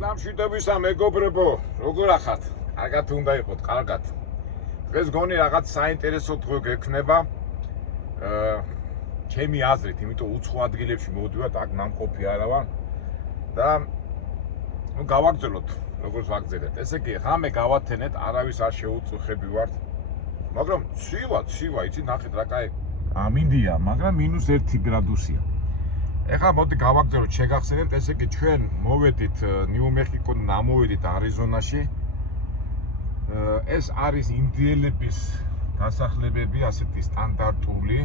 დილამშვიდობისა მეგობრებო, როგორ ახართ? კარგად უნდა იყოთ, კარგად. დღეს გონი რაღაც საინტერესო დღე გექნება. ჩემი აზრით, იმიტომ უცხო ადგილებში მოვდივართ, აქ ნამყოფი არა ვარ და გავაგრძელოთ, როგორც ვაგრძელეთ. ესე იგი, ღამე გავათენეთ, არავის არ შეუწუხებივართ. მაგრამ ცივა, იცით, ნახეთ რა კაი ამინდია, მაგრამ -1 გრადუსია. ეხლა მოდი გავაგრძელოთ, შეგახსენებთ, ესე იგი ჩვენ მოვედით ნიუ-მექსიკოდან ამოვედით არიზონაში. ეს არის ინდიელების დასახლებები, ასეთი სტანდარტული.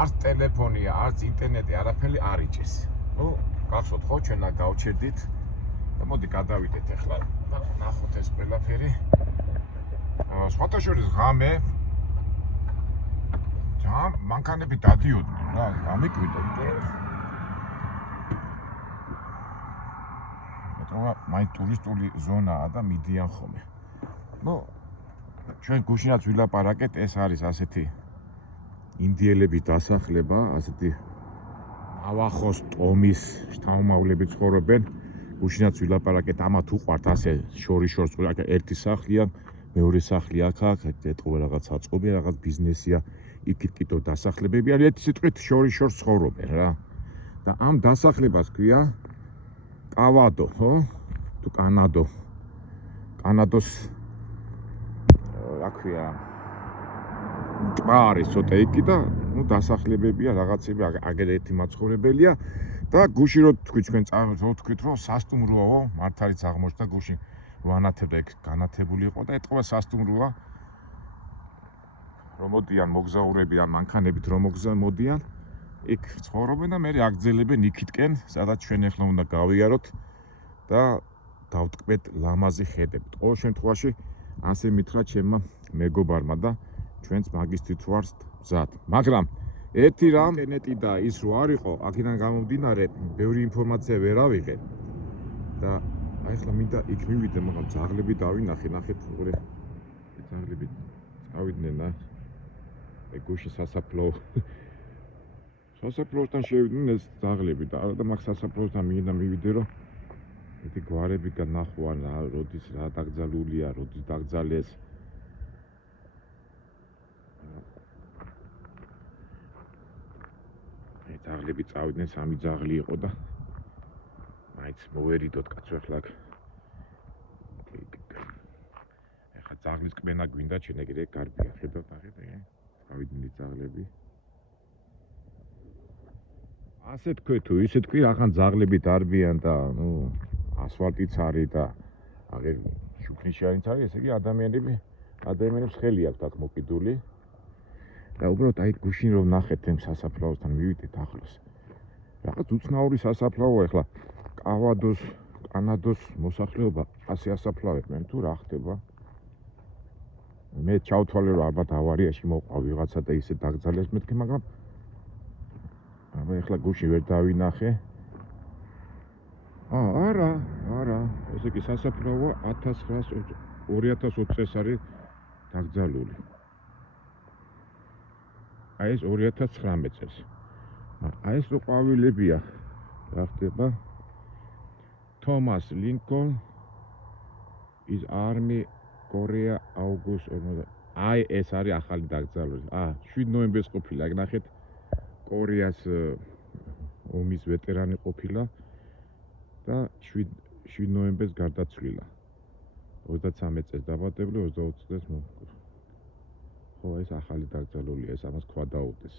არც ტელეფონია, არც ინტერნეტი, არაფერი არ იჭეს. გახსოვთ ხო, ჩვენ აქ გავჩერდით და მოდი გადავიდეთ ეხლა და ნახოთ ეს ყველაფერი. სხვათა შორის ღამე მანქანები დადიოდნენ რა, გამიკვირდა, მაინც ტურისტული ზონაა და მიდიან ხოლმე. ჩვენ გუშინაც ვილაპარაკეთ, ეს არის ასეთი ინდიელების დასახლება, ასეთი ავახოს ტომის შთამომავლები ცხოვრობენ. გუშინაც ვილაპარაკეთ, ამათ უყვართ ასე შორიშორს, ერთი სახლია, მეორე სახლი აქ, ეტყობა რაღაც საწყობი, რაღაც ბიზნესია, იქით კიდევ დასახლებები არის, ერთი სიტყვით შორიშორს ცხოვრობენ რა. და ამ დასახლებას ქვია კავადო, ხო? თუ კანადო. კანადოს რა ქვია? ტბა არის ცოტა იქი და დასახლებებია, რაღაცები, აგერ ერთი მაცხოვრებელია და გუში რო თქვი თქვენ თქვით რომ სასტუმროა, მართალიც აღმოჩნდა გუში რო ანათებდა ეგ განათებული იყო და ეტყობა სასტუმროა. რომ მოდიან მოგზაურები ან მანქანებით რომ მოდიან, იქ ცხოვრობენ და მე აგრძელებენ იქითკენ, სადაც ჩვენ ახლა უნდა გავიაროთ და დავტკბეთ ლამაზი ხედებით. ყოველ შემთხვევაში ასე მითხრა ჩემმა მეგობარმა და ჩვენც მაგისტრით ვართ მზად. მაგრამ ერთი რამ ინტერნეტი და ის რო არ იყო, აქედან გამომდინარე, ბევრი ინფორმაცია ვერ ავიღე და აი ახლა მინდა იქ მივიდე, მაგრამ ძაღლები დავინახე, ნახეთ, როგორ ძაღლები წავიდნენ და ეგ გუში სასაფლაოსთან შევიდნენ ეს ძაღლები და არა და მაგ სასაფლაოსთან მინდა მივიდე, რომ ერთი გვარები განახვა რა, როდის რა დაკრძალულია, როდის დაკრძალეს. ძაღლები წავიდნენ, 3 ძაღლი იყო და მაინც მოვერიდოთ კაცო ახლა აქ. ეხლა ძაღლის კმენა გვინდა, ჩვენ ეგრე გარბია, ხედავთ, ნახეთ, წავიდნენ ძაღლები. ასე თქვი თუ ისე თქვი, ახან ძაღლები დარბიან და ასფალტიც არის და აღარ შუქნიშანიც არის, ესე იგი ადამიანებს ხელი აქვთ აქ მოკიდული. და უბრალოდ აი გუშინ რომ ნახეთ ამ სასაფლაოსთან მივიდეთ ახლოს. რაღაც უცნაური სასაფლაოა ახლა კანადოს მოსახლეობა ასე ასაფლავებენ თუ რა ხდება. მე ჩავთვალე რომ ალბათ ავარიაში მოყვა ვიღაცა და ისე დაკრძალეს მეთქი, მაგრამ აბა ახლა გუშინ ვერ დავინახე. არა, ესე იგი სასაფლაოა 2020 წელს არის დაკრძალული. აი ეს 2019 წელს. აი ეს რო ყვავილებია, რა ხდება? Thomas Lincoln is army Korea August 40. აი ეს არის ახალი დაკრძალული. 7 ნოემბერს ყოფილა, ნახეთ, კორეას ომის ვეტერანი ყოფილა და 7 ნოემბერს გარდაცვლილა. 33 წელს დაბადებული, 22 წელს მოჰყვა. ხო, ეს ახალი დაკრძალულია, ეს ამას ქვა დაუდეს.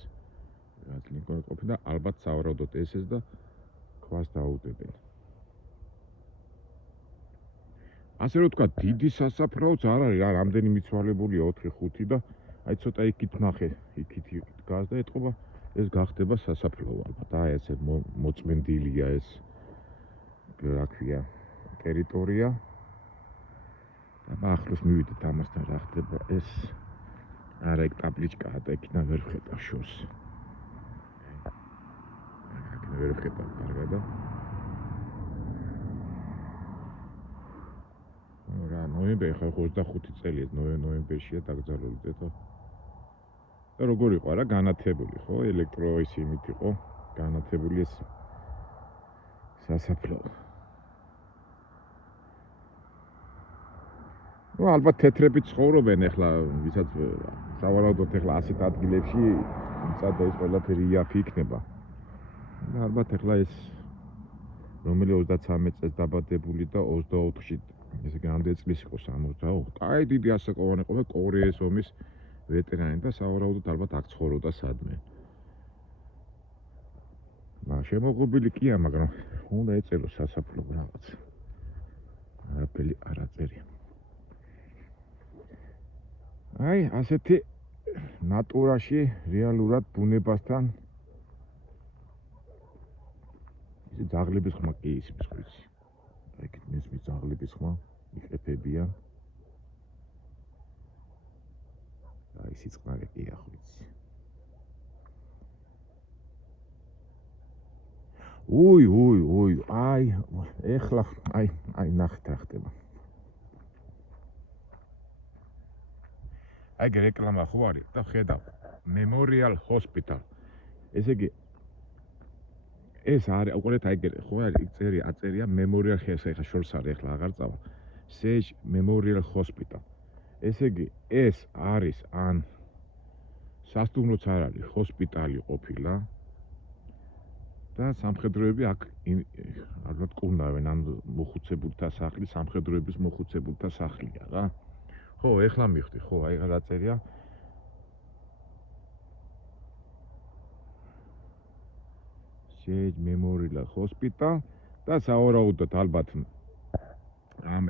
რაც ლინკონი ყოფილა, ალბათ სავარაუდოდ ესეც და ქვას დაუდებენ. ასე რომ თქვა, დიდი სასაფლაოც არ არის, რა რამდენი მიცვალებულია 4-5 და აი ცოტა იქით ნახე, იქით გას და ეტყობა ეს გახდება სასაფლაო ალბათ. ესე მოწმენდილია ეს რა ქვია ტერიტორია. და ახლოს მივიდეთ ამასთან რა ხდება ეს. არა ეგ ტაბლიჩკაა და იქიდან ვერ ვხედავ შორს. აქ ვერ ვხედავ კარგად. რა ნოემბერი ხო 25 წელია, ნოემბერშია დაკრძალული და როგორ იყო რა განათებული ხო, ელექტრო ის იმით იყო განათებული ეს სასაფლაო. ნუ ალბათ თეთრები ცხოვრობენ ახლა, ვისაც სავარაუდოდ ახლა ასეთ ადგილებში მიწა და ეს ყველაფერი იაფი იქნება. ალბათ ახლა ეს რომელი 33 წელს დაბადებული და 24-ში ესე გამდე წლის იყო 60. აი დიდი ასაკოვანი ყოფა კორეის ომის ვეტერანი და სავარაუდოდ ალბათ აქ ცხოვრობდა სადმე. შემოღობილი კია, მაგრამ უნდა ეწეროს სასაფლაო რაღაც. არაფერი არ აწერია. აი, ასეთი ნატურაში რეალურად ბუნებასთან ისე ძაღლების ხმა კი ის მსხვილი. აი, მის ძაღლების ხმა იყეფებიან. აი, სიწყნარე კი ახვიცი. უი, აი, ეხლა, აი, ნახეთ რა ხდება. აი, რეკლამა ხო არის და ხედავ, Memorial Hospital. ესე იგი ეს არის, უყურეთ, აი, ხო არის, აწერია Memorial ხა შორს არის, ეხლა აღარ წავა. Sage Memorial Hospital. ესე იგი, ეს არის ან სასტუმროც არ არის, ჰოსპიტალი ყოფილა. და სამხედროები აქ ალბათ კუნდავენ ან მოხუცებულთა სახლი, სამხედროების მოხუცებულთა სახლია რა. ხო, ეხლა მივხვდი, ხო, აი რა წერია. Sage Memorial Hospital და სავარაუდოდ ალბათ ამ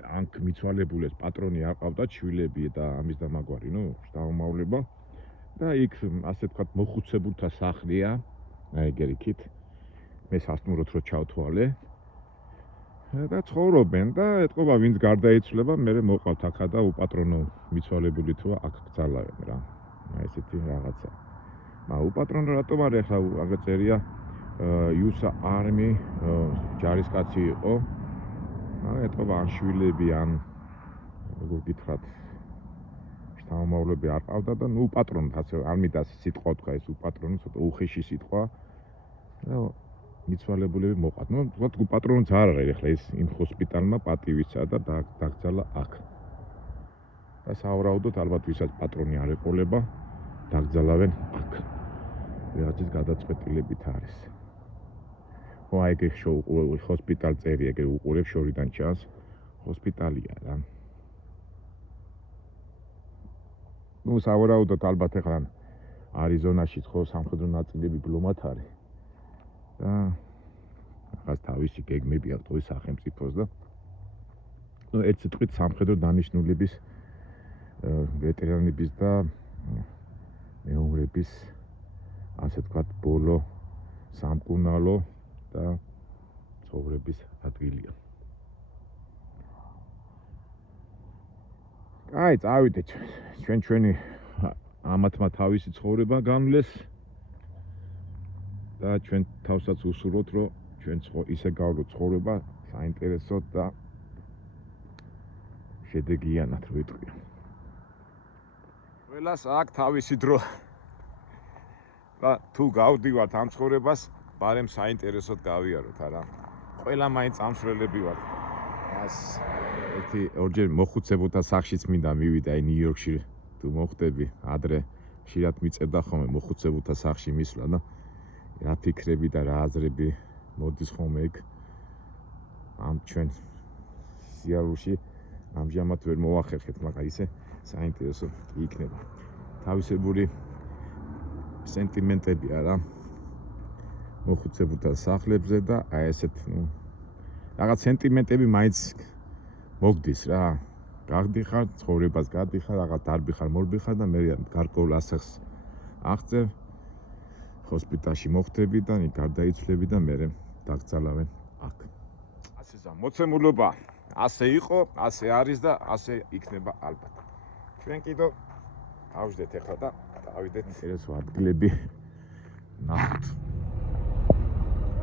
მიცვალებულებს პატრონი აყავდა, შვილები და ამის და მაგვარი, ნუ, შთამომავლობა. და იქ ასე ვთქვათ მოხუცებულთა სახლია, აი გერიქით. მე სასტუმროთ რო ჩავთვალე და ცხოვრობენ და ეთყობა ვინც გარდაიცვლება, მე მოყავთ აქა და უპატრონო მიცვალებული თუ აქ გძალავენ რა. აი ესეთი რაღაცა. უპატრონო რატომ არის ახლა აგა წერია USA Army ჯარისკაცი იყო. ეთყობა ან შვილები ან როგორ გითხრათ შთამომავლები არ ყავდა და ნუ უპატრონოთ ასე არ მიდას სიტყვა თქვა ეს უპატრონო ცოტა უხეში სიტყვა. და მიცვალებულები მოყავთ. ნუ ვთქვათ უპატრონოც არ არის ახლა ეს იმ ჰოსპიტალმა პატივისა და დაკრძალა აქ. და სავარაუდოდ ალბათ ვისაც პატრონი არ ეყოლება, დაკრძალავენ აქ. ვიღაცის გადაწყვეტილებით არის. ხო, აი ეგ ჰოსპიტალ წერია, ეგ უყურებ შორიდან ჩანს. ჰოსპიტალია რა. ნუ სავარაუდოდ ალბათ ახლა არიზონაში ხო სამხედრო ნაწილები ბლომად არის. და რაღაც თავისი გეგმები აქვს თოის სახელმწიფოს და ნუ ერთ სიტყვით სამხედრო დანიშნულების ვეტერანების და მეომრების ასე ვთქვათ ბოლო სამკურნალო და ცხოვრების ადგილია. აი, წავიდეთ. ჩვენი ამათმა თავისი ცხოვრება განვლეს. და ჩვენ თავსაც უსურვოთ, რომ ჩვენ ისე გავვლოთ ცხოვრება საინტერესოდ და შედეგიანად ვიტყვი. ყველას აქ თავისი დრო. და თუ გავდივართ ამ ცხოვრებას, ბარემ საინტერესოდ გავიაროთ, არა? ყველა მაინც ამსვლელები ვართ. ორჯერ მოხუცებულთა სახლშიც მინდა მივიდა აი ნიუ-იორკში თუ მოხდები, ადრე ხშირად მიწევდა ხოლმე მოხუცებულთა სახლში მისვლა და რა ფიქრები და რა აზრები მოდის ხოლმე იქ ამ ჩვენ სიარულში ამჟამად ვერ მოვახერხეთ, მაგრამ ისე საინტერესო იქნება. თავისებური სენტიმენტები არა მოხუცებულთა სახლებზე და აი ესეთ რაღაც სენტიმენტები მაინც მოგდის რა. გაგდიხარ, ცხოვრებას გადიხარ, რაღაც დარბიხარ, მორბიხარ და მე გარკვეულ ასახს აღწევ. ჰოსპიტალში მოხდები და გარდაიცვლები და მე დაგძალავენ აქ. ასეა მოცემულობა, ასე იყო, ასე არის და ასე იქნება ალბათ. ჩვენ კიდევ ავждეთ ახლა და დავიდეთ ეს ადგილები ნახოთ.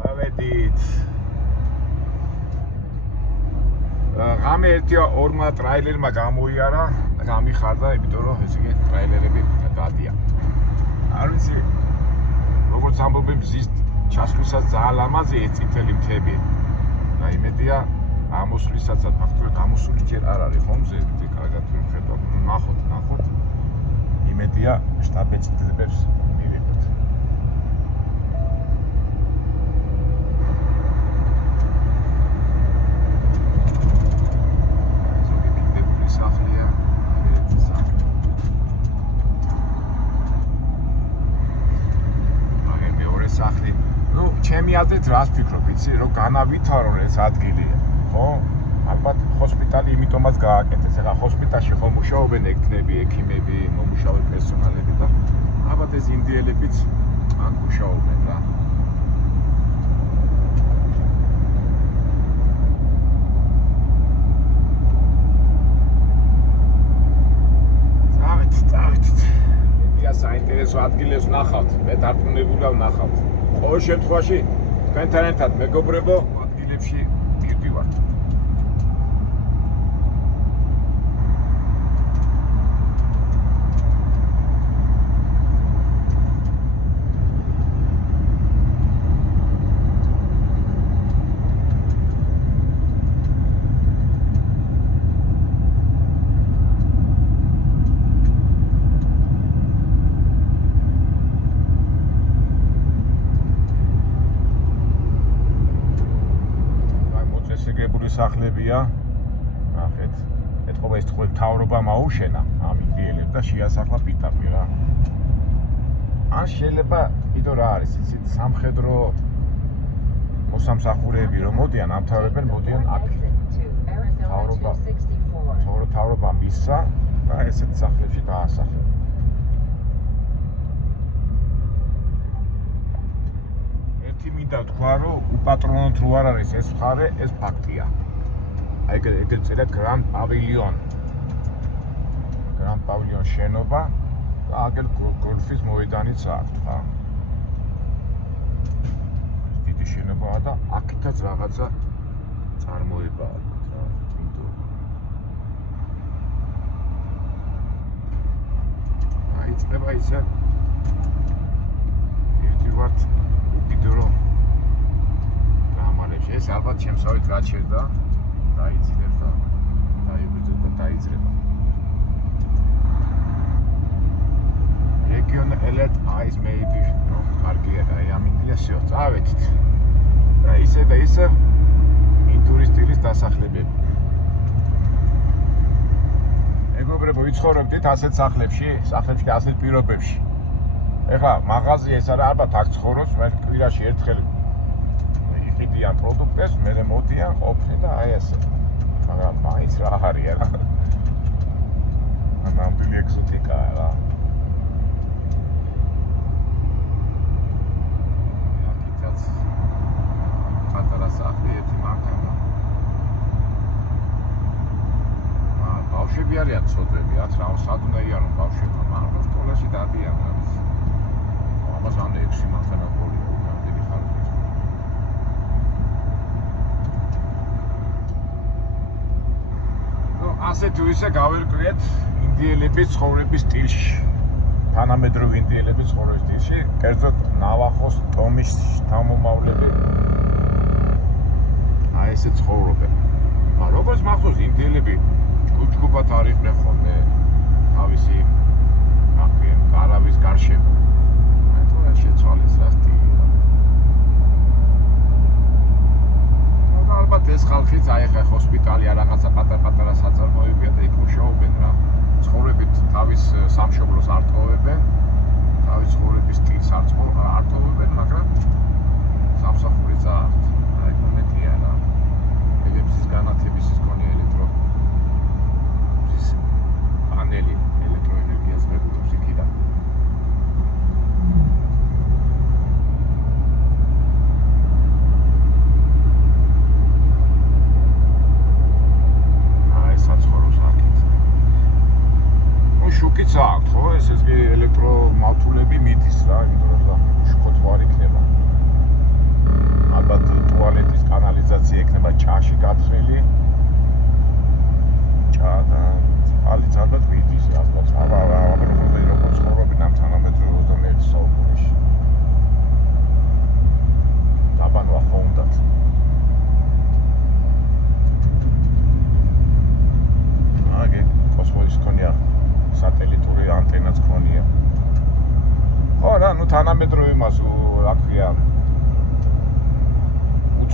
დავედით. რამე ორმა ტრაილერმა გამოიარა, გამიხარდა, იმიტომ რომ ესე იგი ტრაილერები გადიან. არ ვიცი როგორც ამბობენ მზის ჩასვლისას ძალიან ლამაზია ეს წითელი მთები. და იმედია ამოსვლისაცაც ფაქტობრივად ამოსული ჯერ არ არის ხომ მზე კარგად ვხედავ ნახოთ იმედია შტაბ-ეჭვებებს მივიღოთ ზოგი მიგდებული სახლია ერთ სახლი აი მეორე სახლი ну ჩემი აზრით რას ვფიქრობ იცი რომ განავითარო ეს ადგილი ხო ალბათ ჰოსპიტალი იმიტომაც გააკეთეს ახლა ჰოსპიტალში ხომ მუშაობენ ექიმები, მომუშავე პერსონალები და ალბათ ეს ინდიელებიც აქ მუშაობენ რა წავით მედია საინტერესო ადგილებს ვნახავთ მე დარწმუნებული ვნახავთ ყოველ შემთხვევაში თქვენთან ერთად მეგობრებო ადგილებში მივდივართ სახლებია ნახეთ ეთყობა ეს თქვენ თავრობა მაუშენა ამ ინდიელებს და შეასახლა პიტაპი რა ან შეიძლება კიდევ რა არის იცით სამხედრო მოსამსახურეები რომ მოდიან ამთავრებენ მოდიან აქ თავრობა მისცა და ესეთ სახლებში დაასახლა ერთი მინდა თქვა რომ უპატრონოთ რო არ არის ეს მხარე ეს ფაქტია აი ეგრეთ წერა Grand Pavilion შენობა და აგერ გოლფის მოედანიც აქვს ხა ეს დიდი შენობაა და აქითაც რაღაცა წარმოებაა რა იმიტომ აი წება ისა ვიდივართ ვიდეო გამალებს ეს ალბათ ჩემსავით გაჩერდა დაიძინებ და დაიბრძე და დაიძრება რეგიონ ელეთ აის მეიბი ნო კარგია და აი ამ ინდიასიო წავედით და ისე ინდური სტილის დასახლებები მეგობრებო ვიცხოვრობდით ასეთ სახლებში და ასეთ პირობებში ეხლა მაღაზია ეს არა ალბათ აქ ცხოვრობს მე კვირაში ერთხელ იყიდიან პროდუქტებს მე მოდიან ყოფნი და აი ესე მაგრამ მაინც რა არია რა ნამდვილი ეგზოტიკაა რა აქეთაც პატარა სახლი ერთი მანქანა ბავშვები არიან ცოდვები აქ რა სად უნდა იარონ ბავშვებმა მაგრამ სკოლაში დადიან არის ამას ამ 6 მანქანა ყოლია ნამდვილი ხალხი ასე თუ ისე გავერკვიეთ ინდიელების ცხოვრების სტილში. თანამედროვე ინდიელების ცხოვრების სტილში, კერძოდ ნავახოს ტომის შთამომავლები. აი ესე ცხოვრობენ. როგორც მახსოვს ინდიელები ჯგუფ-ჯგუფად არ იყვნენ ხოლმე თავისი აქვენ კარავის გარშემო. აი თუ შეცვალეს რა სტილია. ალბათ ეს ხალხიც აი ხა ჰოსპიტალია რაღაცა პატარ-პატარა საწარმოებია და იქ მუშაობენ რა. ცხოვრებით თავის სამშობლოს არ ტოვებენ, თავის ცხოვრების სტილს არ ტოვებენ, მაგრამ სამსახურიც აქვთ. აი მომენტია რა. ეგების განათების ის კონი პანელი ელექტროენერგიას მეგობრებს იქიდან. შუკიც აქვს ხო ეს ელექტრომავთულები მიდის რა იმიტომ რომ შუქოთვა არ იქნება ალბათ ტუალეტის კანალიზაცია იქნება ჭაში გათხრილი ჭა და ალიც ალბათ მიდის ალბათ როგორც ცხოვრობენ ამ თანამედროვე 21 საუკუნეში დაბანვა ხონდათ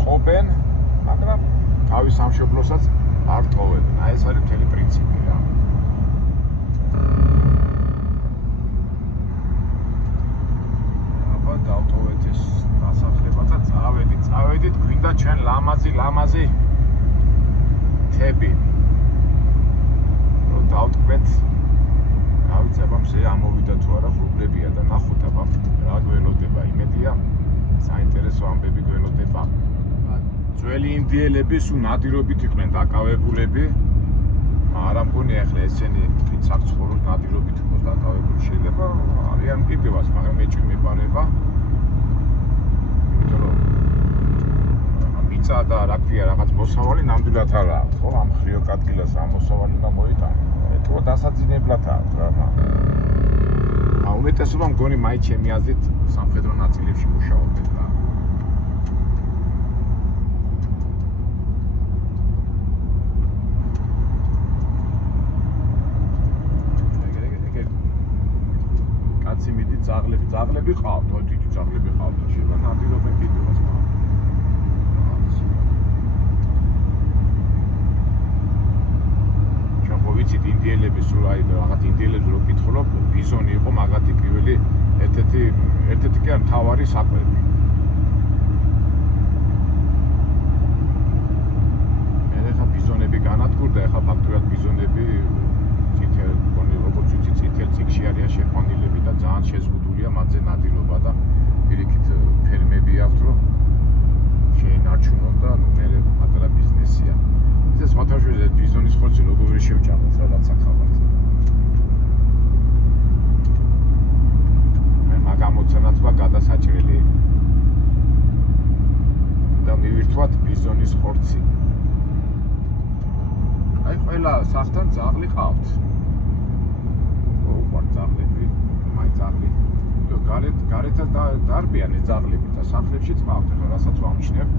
თყობენ, მაგრამ თავის სამშობლოსაც არ ტოვებენ. აი ეს არის მთელი პრინციპი რა. აბა დავტოვეთ ეს დასახლება და წავედით, გვინდა ჩვენ ლამაზი თები. რომ დავტყვეთ, რა ვიცი, აბა მზე ამოვიდა თუ არა ღრუბლებია და ნახოთ აბა რა გველოდება, იმედია საინტერესო ამბები გველოდება. ძველი ინდიელები სულ ნადირობით იყვნენ დაკავებულები. არა მგონია ახლა ესენი ვინც აქ ცხოვრობს ნადირობით იყოს დაკავებული, შეიძლება არიან მკიდევას, მაგრამ ეჭვი მეპარება. იმიტომ რომ მიწა და რა ქვია რაღაც მოსავალი ნამდვილად არა აქვს, ხო? ამ ხრიოკ ადგილას ამ მოსავალი უნდა მოიტანო. ეტყო დასაძინებლად აქვს რა. უმეტესობა მგონი მაინც ჩემი აზრით სამხედრო ნაწილებში მუშაობენ რა. კაცი მიდი ძაღლები ყავთ, დიდი ძაღლები ყავთ და შეიძლება ნადირობენ კიდევაც მაგრამ. ჩვენ ხო ვიცით ინდიელები სულ აი რაღაც ინდიელებს რო ვკითხულობ, ბიზონი იყო მაგათი პირველი ერთ-ერთი კი არ მთავარი საკვები. მე ხა ბიზონები განადგურდა, ხა ფაქტურად ბიზონები როგორც ვიცი წითელ წიგნში არიან შეყვანილები და ძალიან შეზღუდულია მათზე ნადირობა და პირიქით ფერმები აქვთ, რომ შეინარჩუნონ და მე პატარა ბიზნესია. ეს მოთხოვნა ბიზონის ხორცი როგორ შევჭამოთ რაღაცა ხალხად. მე მაგამოცანაც ვარ გადასაჭრელი და მივირთვათ ბიზონის ხორცი. აი ყველა სახლთან ძაღლი ყავთ. ძაღლები, მაინც ძაღლი. გარეთაც დარბიან ეს ძაღლები და სახლებშიც ყავთ, ახლა რასაც ვამჩნევ.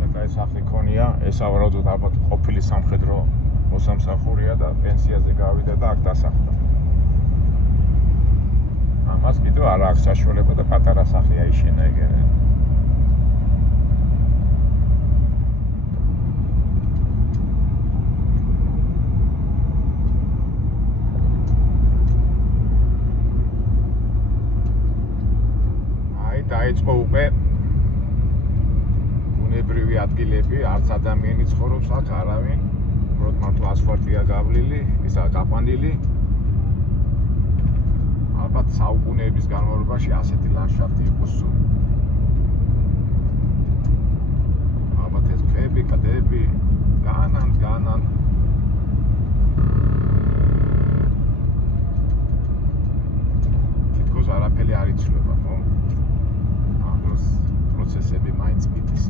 საკაი სახლი ქონია, ეს ავარაუდოდ ალბათ ყოფილი სამხედრო მოსამსახურეა და პენსიაზე გავიდა და აქ დასახლდა. ამას კიდევ არ აქვს საშუალება და პატარა სახლი აიშენა ეგრე. დაიწყო უკვე ბუნებრივი ადგილები, არც ადამიანი ცხოვრობს აქ, არავინ. უბრალოდ მარტო ასფალტია გავლილი, ისა გაყვანილი. ალბათ საუკუნეების განმავლობაში ასეთი ლანდშაფტი იყო სულ. ალბათ ეს ფები, კადები, განან. თითქოს არაფერი არ იცვლება, ხო? პროცესები მაინც მიდის.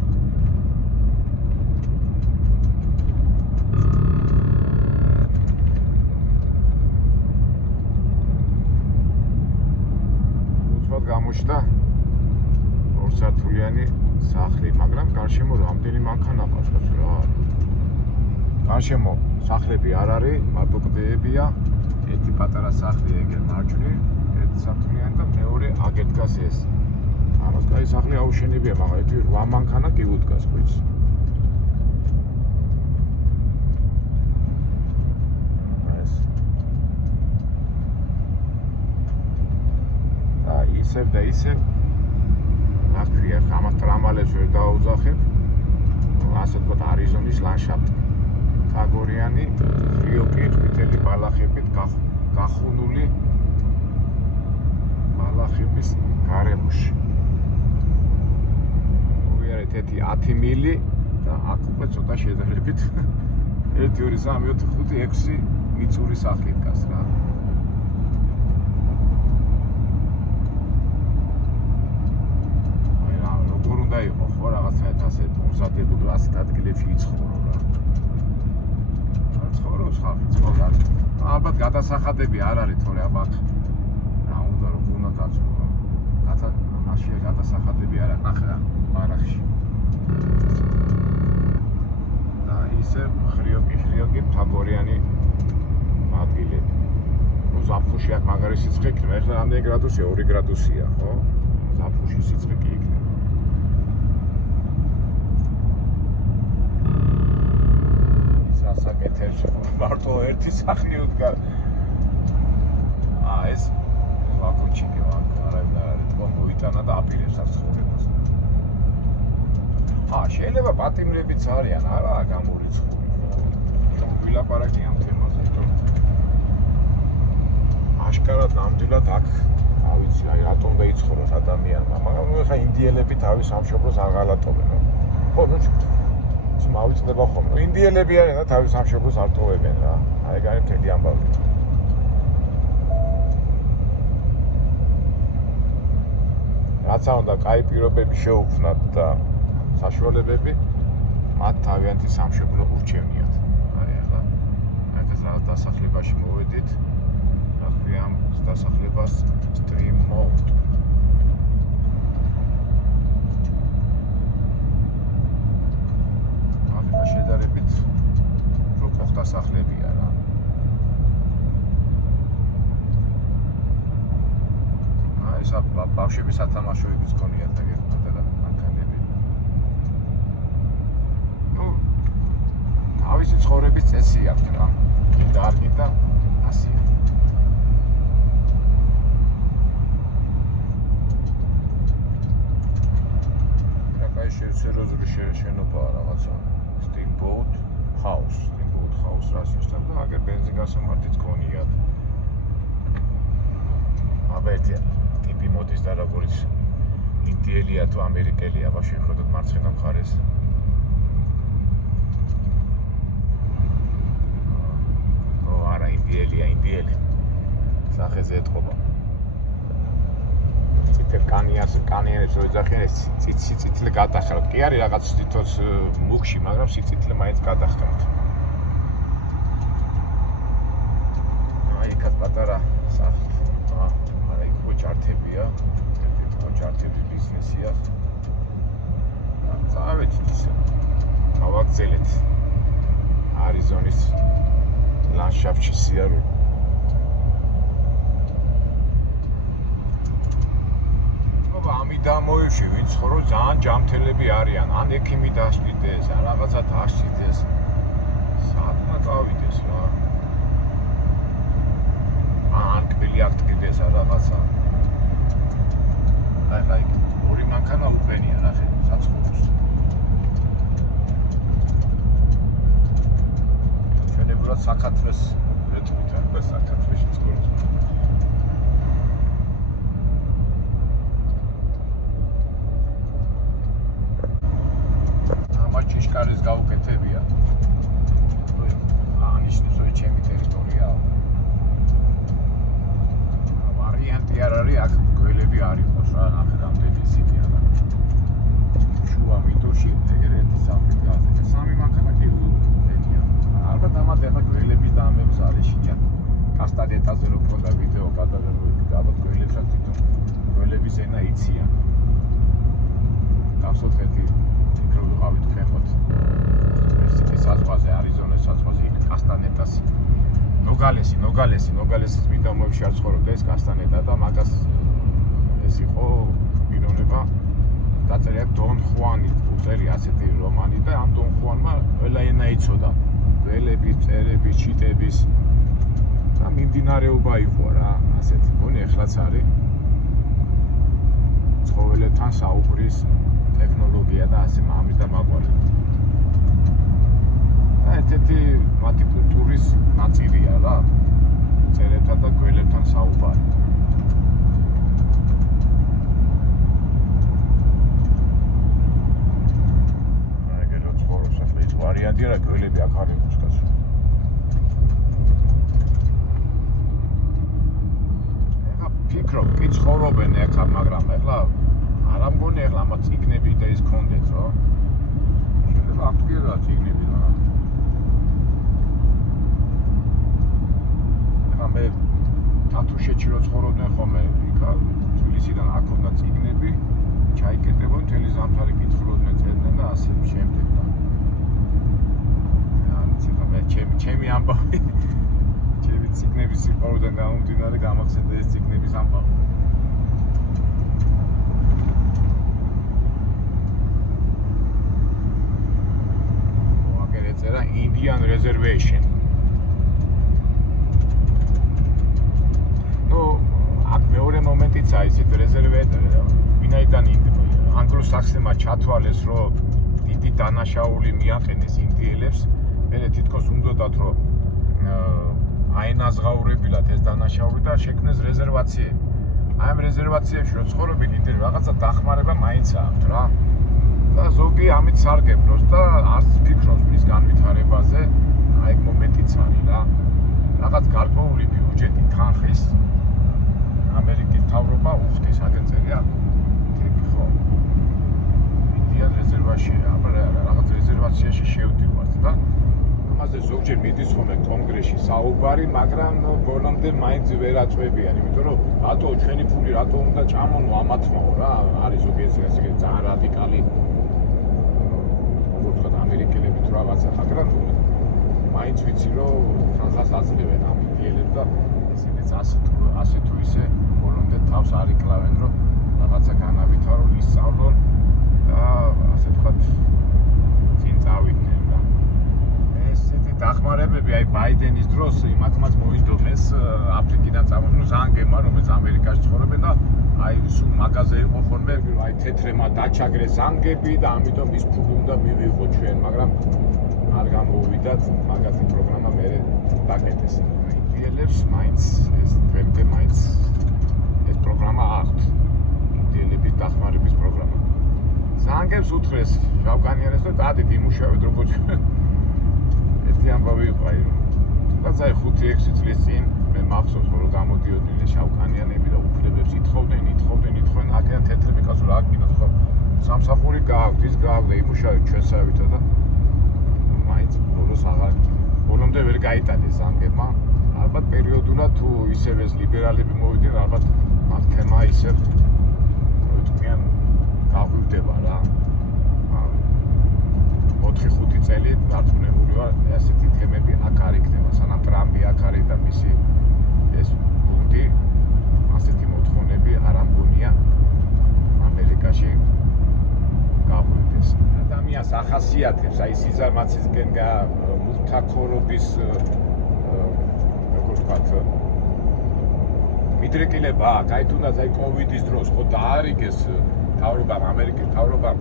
უცბად გამოჩნდა ორსართულიანი სახლი, მაგრამ გარშემო რამდენი მანქანა ყავს რა. გარშემო სახლები არ არის, მარტო კლდეებია. ერთი პატარა სახლი ეგრე მარჯვნივ, ერთსართულიანი და მეორე აგერ დგას ეს. ამას კაი სახლი აუშენებია, მაგრამ ერთი 8 მანქანა კი უდგას ხოიც. ეს. და ისევ რა ქვია, ამას ტრამვალებს ვერ დაუძახებ. ასე თქვა არიზონის ლანდშაფტი. თაგორიანი, ხრიოკი, წითელი ბალახებით გახუნული ბალახების გარემოში. ერთი 10 მილი და აქ უკვე ცოტა შედარებით 1 2 3 4 5 6 მიწური სახლი დგას რა. აი რა, როგორ უნდა იყო ხო რაღაცა ასე მომზადებული ასეთ ადგილებში იცხოვრო რა. ცხოვრობს ხალხი, ცხოვრობს. ალბათ გადასახადები არ არის თორე აბა რა უნდა როგორ უნდა დაწვო. მაშინ გადასახადები არ აქვს ახლა ბარახში. და ისე ხრიოკი თაგორიანი ზაფხულში აქ მაგარი სიცხე იქნება. ეხლა რამდენი გრადუსია? 2 გრადუსია, ხო? ზაფხულში სიცხე კი იქნება. სასაკეთებს მარტო ერთი სახლი უდგარ. ეს ვაგონჩიკი არავინ არ არის, თქო მოიტანა და აპირებს აქ ცხოვრებას. შეიძლება პატიმრებიც არიან, არა გამორიცხული. რომ ვილაპარაკი ამ თემაზე, რომ აშკარად ნამდვილად აქ, ავიცი, რატომ დაიცხოვროს ადამიანმა, მაგრამ ეხლა ინდიელები თავის სამშობლოს აღალატობენ. ხო, მავიწდება ხოლმე. ინდიელები არიან და თავის სამშობლოს არ ტოვებენ რა. ეგ არის მთელი ამბავი. რაც უნდა კაი პირობები შეუქმნათ და საშუალებები მათ თავიანთი სამშობლო ურჩევნიათ. ახლა რაღაც დასახლებაში მოვედით. ახლა ამ დასახლებას stream mode. შედარებით როკოს დასახლებია რა. ეს ბავშვების სათამაშოებიც ქონიათ ეგ პატარა მანქანები. თავისი ცხოვრების წესი აქვს რა. დარგი და ასია. სერიოზული შენობაა რაღაცა. Steamboat House რას ნიშნავს და აგერ ბენზინგასამართიც ქონიათ. აბერტია ტიპი მოდის და როგორც ინდიელია თუ ამერიკელია, ბავშვი ხედავთ მარცხენა მხარეს. არა ინდიელია, სახეზე ეთყობა. კანიანებს ოეძახიან ეს სიცითლე გადახრათ. კი არის რაღაც თვითონ მუქში, მაგრამ სიცითლე მაინც გადახრათ. იქაც პატარა სახლი. არა იქ ოჯართებია. ოჯართების ბიზნესია. წავედით ისე. გავაგზელეთ არიზონის ლანდშაფტში სიარული. ამიდამოებში ვინც ხორო ძალიან ჯამთელები არიან, ან ექიმი დასჭიდეს, ან რაღაცა დასჭიდეს. საათმა წავიდეს რა. ან კბილი აქტიდეს რაღაცა. ახლა იქ ორი მანქანა უყენია რა ხე, საწყობს. ჩვენებურად საქართველოს ეტყვით, ახლა საქართველოში ცხოვრობს. ჭიშკარის გაუკეთებია. ანიშნებს რომ ჩემი ტერიტორიაა. ვარიანტი არ არის, აქ გველები არ იყოს რა, ახლა რამდენი სიტია რა. შუა მინდორში ეგრე ერთი სამი გაზეთე. სამი მანქანა კი უყენია. ალბათ ამათ ახლა გველების დამებს არ ეშინია. კასტადეტაზე რო ქონდა ვიდეო გადაღებები და ალბათ გველებსაც თვითონ გველების ენა იციან. გახსოვთ ერთი ვიყავით ქვემოთ. მესიკის საზღვარზე, არიზონას საზღვარზე, იქ კასტანეტას. ნოგალესის მიდამოებში არ ცხოვრობდა ეს კასტანეტა და მაგას ეს იყო პიროვნება დაწერია დონ ხუანი, უწერი ასეთი რომანი და ამ დონ ხუანმა ყველა ენა იცოდა. გველების, მწერების, ჩიტების და მიმდინარეობა იყო რა, ასეთი. მგონი ეხლაც არის. ცხოველებთან საუბრის ტექნოლოგია და ასე ამის და მაგვარი. და ერთ-ერთი მათი კულტურის ნაწილია რა. მწერებთან და გველებთან საუბარი. ეგრე რო ცხოვრობს ახლა ის ვარიანტია რა გველები აქ არ იყოს კაცო. ეხლა ფიქრობ, კი ცხოვრობენ ახლა, მაგრამ ახლა არა მგონი ახლა ამათ წიგნები და ის ქონდეთ რა. შეიძლება აქტიურა წიგნები რა. ახლა მე თათუშეთში რო ცხოვრობდნენ ხოლმე, იქა თბილისიდან აქ ქონდა წიგნები, ჩაიკეტებოდნენ, მთელი ზამთარი კითხულობდნენ, წერდნენ და ასე შემდეგ და. ჩემი ამბავი, ჩემი ციგნების სიყვარულიდან გამომდინარე გამახსენდა ეს ციგნების ამბავი. ეწერა Indian Reservation. აქ მეორე მომენტიც არის ეს რეზერვატორი. ვინაიდან ანგლო საქსებმა ჩათვალეს, რომ დიდი დანაშაული მიაყენეს ინდიელებს, მერე თითქოს უნდათ რომ აენაზღაურებინათ ეს დანაშაული და შექმნეს რეზერვაციები. აი ამ რეზერვაციებში რო ცხოვრობენ ინდიელები, რაღაცა დახმარება მაინც აქვთ რა. და ზოგი ამით სარგებლობს და არც ფიქრობს მის განვითარებაზე. აი მომენტიც არის რა. რაღაც გარკვეული ბიუჯეტი თანხის ამერიკის მთავრობა უხდის აგენწერია. თები ხო. ინდიან რეზერვაცია, აბა რაღაც რეზერვაციაში შევდივართ და ამაზე ზოგჯერ მიდის ხოლმე კონგრესში საუბარი, მაგრამ ბოლომდე მაინც ვერ აწვევიან, იმიტომ რომ რატო ჩვენი ფული რატო უნდა ჭამონო ამათმაო რა. არის ზოგიერთი ესე ძალიან რადიკალი ამერიკელები თუ რაღაცა, მაგრამ მაინც ვიცი რომ ხალხს აძლევენ ამ ინდიელებს და ესენიც ასე თუ ისე ბოლომდე თავს არ იკლავენ რომ რაღაცა განავითარონ, ისწავლონ და ასე ვთქვათ წინ წავიდნენ და ესეთი დახმარებები აი ბაიდენის დროს იმათმაც მოიდომეს აფრიკიდან წამოდნენ ზანგებმა რომელიც ამერიკაში ცხოვრობენ და აი სულ მაგაზე იყო ხოლმე აი თეთრემა დაჩაგრეს ზანგები და ამიტომ ის ფული უნდა მივიღო ჩვენ, მაგრამ არ გამოვიდათ მაგათი პროგრამა მერე დაკეტეს. ინდიელებს მაინც ეს თემდე მაინც ეს პროგრამა აქვთ. ინდიელების დახმარების პროგრამა. ზანგებს უთხრეს შავკანიანებს და დადით იმუშავეთ როგორც ერთი ამბავი იყო აი თუნდაც აი 5-6 წლის წინ მე მახსოვს რომ გამოდიოდნენ შავკანიანები და უფლებებს ითხოვდნენ აქედან თეთრები კაცო რა გინდათ ხო სამსახური გააქვთ ის გააქვთ და იმუშავეთ ჩვენსავითო და მაინც ბოლომდე ვერ გაიტანეს ზანგებმა ალბათ პერიოდულად თუ ისევ ეს ლიბერალები მოვიდნენ ალბათ მათ თემა ისევ თქვენ გაგვივდება რა 4-5 წელი დარწმუნებული ვარ ასეთი თემები აქ არ იქნება სანამ ტრამპი აქ არის და მისი ეს გუნდი ასეთი მოთხოვნები არ ამგონია ამერიკაში გაგვივიდეს. ადამიანს ახასიათებს აი სიზარმაცისკენ მუხთაქორობის როგორ ვთქვათ მიდრეკილება აქ აი თუნდაც აი კოვიდის დროს ხო დაარიგეს მთავრობამ ამერიკის მთავრობამ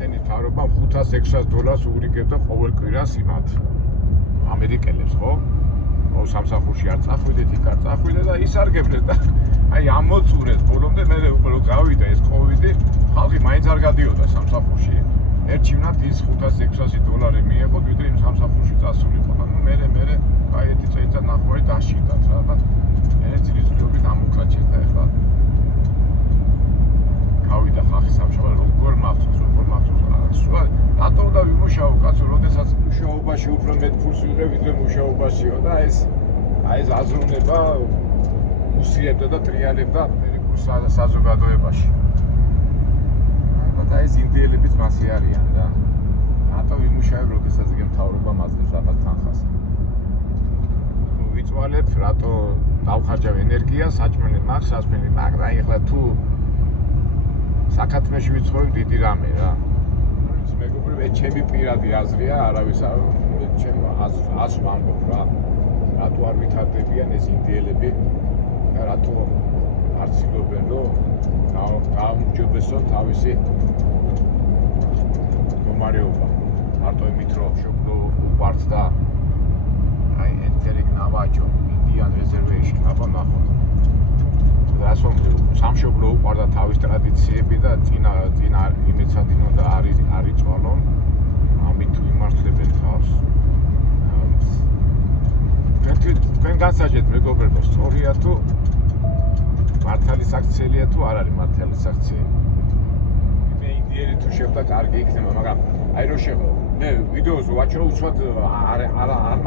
$500-600 უღრიგებდა ყოველ კვირას იმათ ამერიკელებს ხო სამსახურში არ წახვიდეთ იქ არ წახვიდეთ და ისარგებლეს და აი ამოწურეს ბოლომდე მე რო გავიდა ეს კოვიდი ხალხი მაინც არ გადიოდა სამსახურში ერჩივნად ის $500-600 მიიღოთ ვიდრე იმ სამსახურში წასულიყო და მე აი ერთი წელიწად ნახევარი დაშიდათ რა და ერთ წლით ამოქაჩეთ და ეხლა გავიდა ხალხი სამშაბათ როგორ მახსოვს რატო უნდა ვიმუშაო კაცო როდესაც მუშაობაში უფრო მეტ ფულს ვიღებ ვიდრე მუშაობაშიო და ეს აზროვნება უსიებდა და ტრიალებდა ამერიკულ საზოგადოებაში და ეს ინდიელებიც მასე არიან რა რატო ვიმუშავებ როდესაც იგივე მთავრობა მაძლევს რაღაც თანხას ვიწვალებ რატო დავხარჯავ ენერგია საჭმელი მაქვს სასმელი მაქვს და ეხლა თუ საქართველოში ვიცხოვრებ დიდი რამე რა მეგობრებო ეს ჩემი პირადი აზრია არავის ჩემ აზრს ვამბობ რა რატო არ ვითარდებიან ეს ინდიელები და რატო არ ცდილობენ რომ გაუმჯობესონ თავისი მდგომარეობა მარტო იმით რომ შობლო უყვართ და აი ენტერიგ ნავაჯო ინდიან რეზერვეიში აბა ნახოთ რასომ სამშობლო უყვარდა თავის ტრადიციები და წინა იმეცადინო და არ იწვალონ ამით თუ იმართლებენ თავს თქვენ განსაჯეთ მეგობრებო სწორია თუ მართალი საქციელია თუ არ არის მართალი საქციელი მე ინდიელი თუ შევდა კარგი იქნება მაგრამ აი რო შევ მე ვიდეოზე ვაჩვენე უცბად არ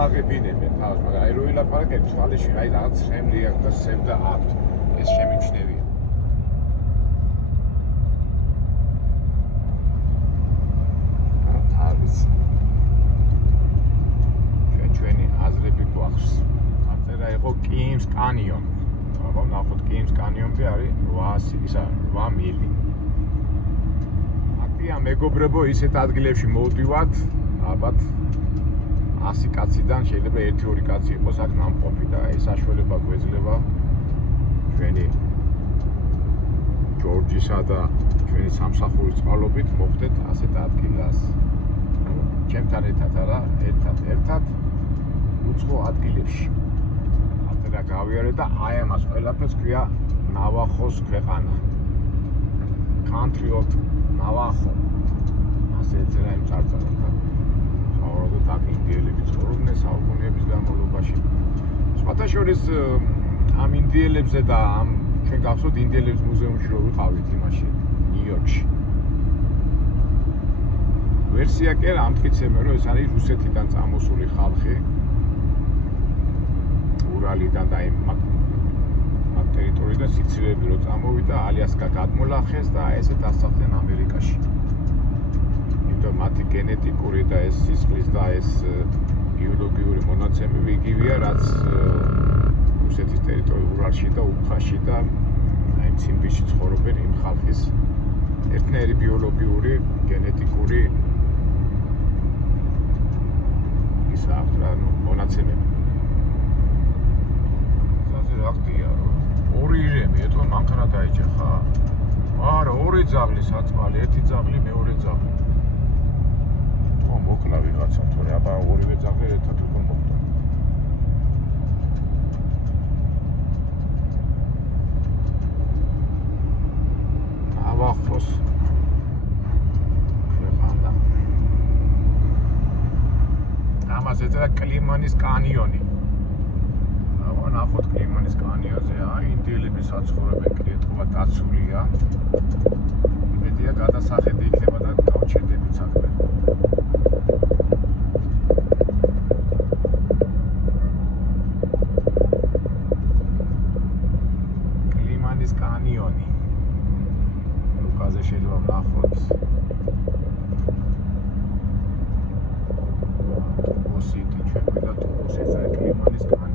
მაღებინებენ თავს მაგრამ აი რო ვილაპარაკებ თვალეში აი რაღაც შემრი აქვს და სევდა აქვს ეს შემიჩნევია ჩვენი აზრები გვაქვს ამწერა იყო კიმს კანიონი. აბა ნახოთ კიმს კანიონი არის 800 მილი. აკია მეგობრებო ისეთ ადგილებში მოვდივართ, ალბათ 100 კაციდან შეიძლება 1-2 კაცი იყოს აქ ნამყოფი და ეს საშუალება გვეძლება ჩვენი ჯორჯისა და ჩვენი სამსახურის წყალობით მოხდეთ ასეთ ადგილას. ჩემთან ერთად არა, ერთად უცხო ადგილებში. ათერა გავიარე და აი ამას ყველაფერს ქვია ნავახოს ქვეყანა. Country of Navajo. ასე ეწერა იმ წარწერას და საუბრობთ აქ ინდიელები ცხოვრობდნენ საუკუნეების განმავლობაში. სხვათა შორის ამ ინდიელებზე და ამ ჩვენ გახსოვთ ინდიელების მუზეუმში რო ვიყავით იმაში ნიუ-იორკში. ვერსია კი არა ამტკიცებენ რომ ეს არის რუსეთიდან წამოსული ხალხი. ურალიდან და იმ ტერიტორიიდან სიცივეები რო წამოვიდა ალიასკა გადმოლახეს და ესე დასახლდნენ ამერიკაში. იმიტომ მათი გენეტიკური და ეს სისხლის და ეს ბიოლოგიური მონაცემები იგივეა რაც რუსეთის ტერიტორიულ ურალში და უხაში და აი ციმბირში ცხოვრობენ იმ ხალხის ერთნაირი ბიოლოგიური გენეტიკური ის აქვს რა მონაცემები. ზაზე რა ხდია ორი ირემი ეთქო მანქანა დაეჯახა. არა, ორი ძაღლი საწყალი, ერთი ძაღლი, მეორე ძაღლი. ო მოკლა ვიღაცა, თორე აბა ორივე ძაღლი ერთად უკვე მოხდა. ნავახოს ქვეყანა. ამას ეწერა კლიმანის კანიონი. ნახოთ კლიმანის კანიონზე, აი ინდიელები საცხოვრებელ კრიტიკობა დაცულია. იმედია გადასახედი იქნება და გავჩერდებით საქმე. კლიმანის კანიონი. ლუკაზე შეიძლება ვნახოთ. ტუბოსიტი ჩვენ გვიდა ტუბოს ეს არის კლიმანის კანიონი.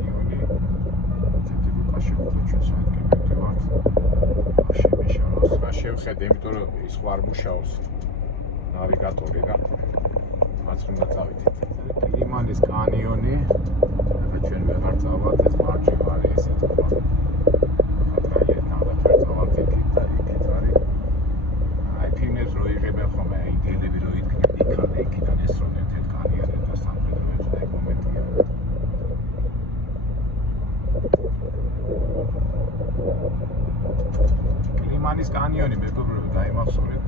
შევხედე, იმიტომ რომ ის ხო არ მუშაობს ნავიგატორი და მას უნდა წავითით. კლიმანის კანიონი, ახლა ჩვენ ვეღარ წავალთ ეს მარჯვენა არის ესე თქვა. აი ფილმებს რო იღებენ ხოლმე ინდიელები რო იდგნენ იქიდან ესროდნენ თეთ კანიონებს და სამხედროებს აი მომენტია. კლიმანის კანიონი მეგობრებო დაიმახსოვრეთ.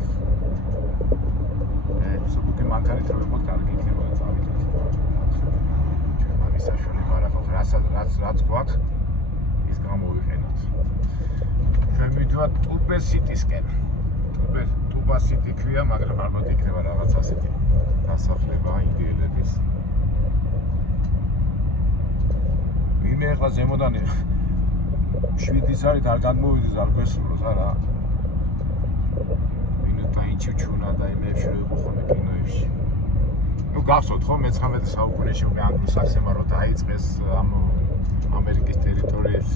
სულ მანქანით რო ვიყოთ კარგი იქნება და წავიდეთ. ჩვენ მაგის საშუალება არ აქვს, რაც გვაქვს ის გამოვიყენოთ. ჩვენ მივიდივართ ტუბას სიტისკენ. ტუბა სიტი ქვია, მაგრამ ალბათ იქნება რაღაც ასეთი დასახლება ინდიელების. ვინმე ახლა ზემოდან 7-ის არის არ გადმოვიდეს არ გვესურვოს არა. მინუტა ინჩუჩუნა და იმებში რო იყო ხოლმე კინოებში. ნუ გახსოვთ ხო მე-19 საუკუნეში უკვე ანგლო-საქსებმა რო დაიწყეს ამ ამერიკის ტერიტორიებს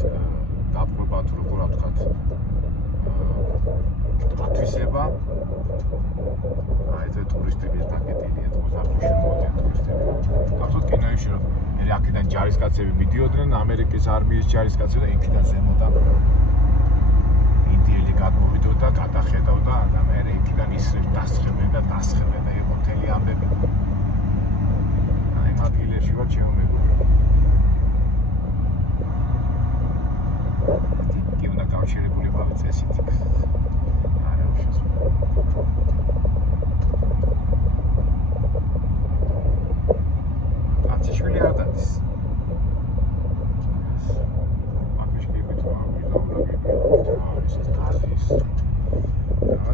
დაპყრობა თუ როგორ ვთქვათ დათვისება. აი ეს ტურისტები დაკეტილია თქოს შემოვიდნენ ტურისტები. გახსოვთ კინოებში რომ მე აქედან ჯარისკაცები მიდიოდნენ ამერიკის არმიის ჯარისკაცები და იქიდან ზემოდან ინდიელი გადმოვიდოდა, გადახედავდა და მე იქიდან ისრებს დასხებენ და იყო მთელი ამბები. აი ამ ადგილებში ვარ ჩემო მეგობრებო. კი უნდა გავშერებული ვიყავი წესით. არა უშავს. შვილი არ დადის.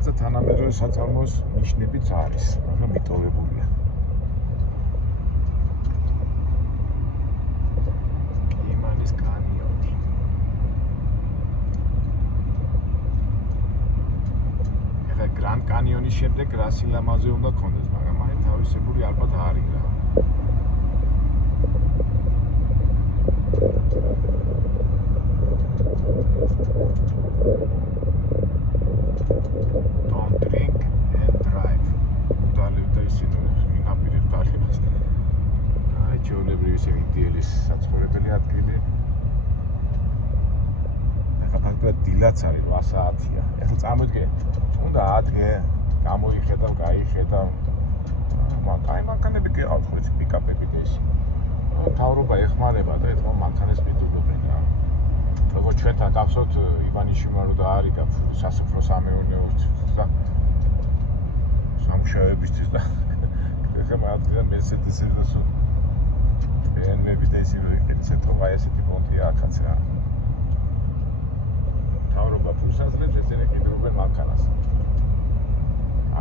რაღაცა თანამედროვე საწარმოოს ნიშნებიც არის, მაგრამ მიტოვებულია. კლიმანის კანიონი. ეხლა გრანდ კანიონის შემდეგ რა სილამაზე უნდა გქონდეს, მაგრამ აი თავისებური ალბათ არის რა. დილაც არის 8 საათია. ეხლა წამოდგე. უნდა ადგე, გამოიხედავ, გაიხედავ. აი მანქანები გიყავთ ხო იცი პიკაპები და ის. თავრობა ეხმარება და ეთქო მანქანას პიტულობენ რა. როგორც ჩვენთან გახსოვთ ივანიშვილმა რო დაარიგა სასოფლო სამეურნეოთვის და სამუშაოებისთვის და ეხლა მაგალითად Mercedes-ები და სულ BMW-ები და ისე ვიყიდე სეტყობა ესეთი პონტია აქაც რა. თავრობა ფულს აძლევს, ესენი ყიდულობენ მანქანას.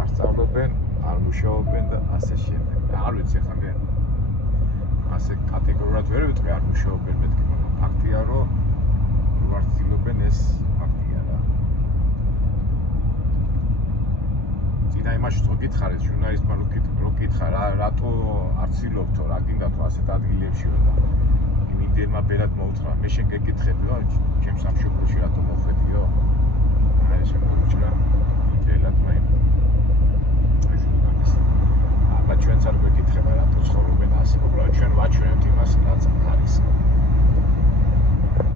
არ სწავლობენ, არ მუშაობენ და ასე შემდეგ. არ ვიცი ახლა მე ასე კატეგორიულად ვერ ვიტყვი არ მუშაობენ მეთქი, მაგრამ ფაქტია რომ ვარ ცდილობენ ეს ფაქტია რა. წინა იმაში რო გითხარით ჟურნალისტმა რო გითხა რატო არ ცდილობთო რა გინდათო ასეთ ადგილებში და იმდენმა ბერად მოუთხრა მე შენ გეკითხები რა ჩემ სამშობლოში რატო მოხვედიო